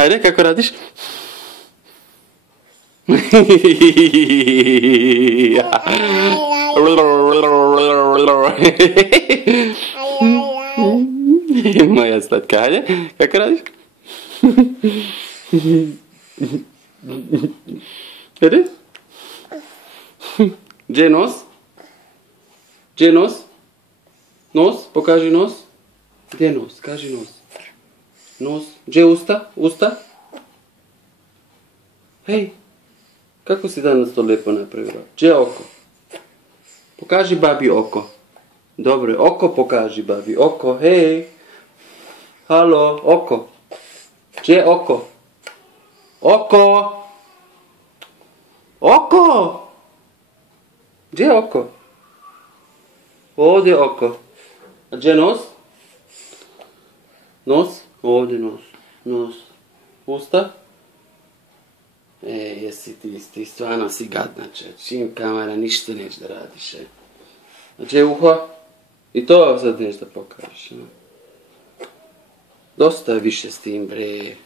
Hajde, kako radiš? Moja slatka, hajde, kako radiš? Hajde? Gdje je nos? Gdje je nos? Nos, pokaži nos. Gdje je nos? Kaži nos. Nos. Gdje je usta? Usta? Hej, kako si danas to lijepo napravila? Gdje je oko? Pokaži babi oko. Dobro, oko pokaži babi. Oko, hej. Halo, oko. Gdje je oko? Oko! Oko! Gdje je oko? Ovdje je oko. A gdje je nos? Nos? Ovdje nos. Nos. Usta? Jesi ti stvarno si gadna, čim kamera ništa neće da radiš, A gdje je uho? I to sad nešto pokažeš, Dosta je više s tim, bre.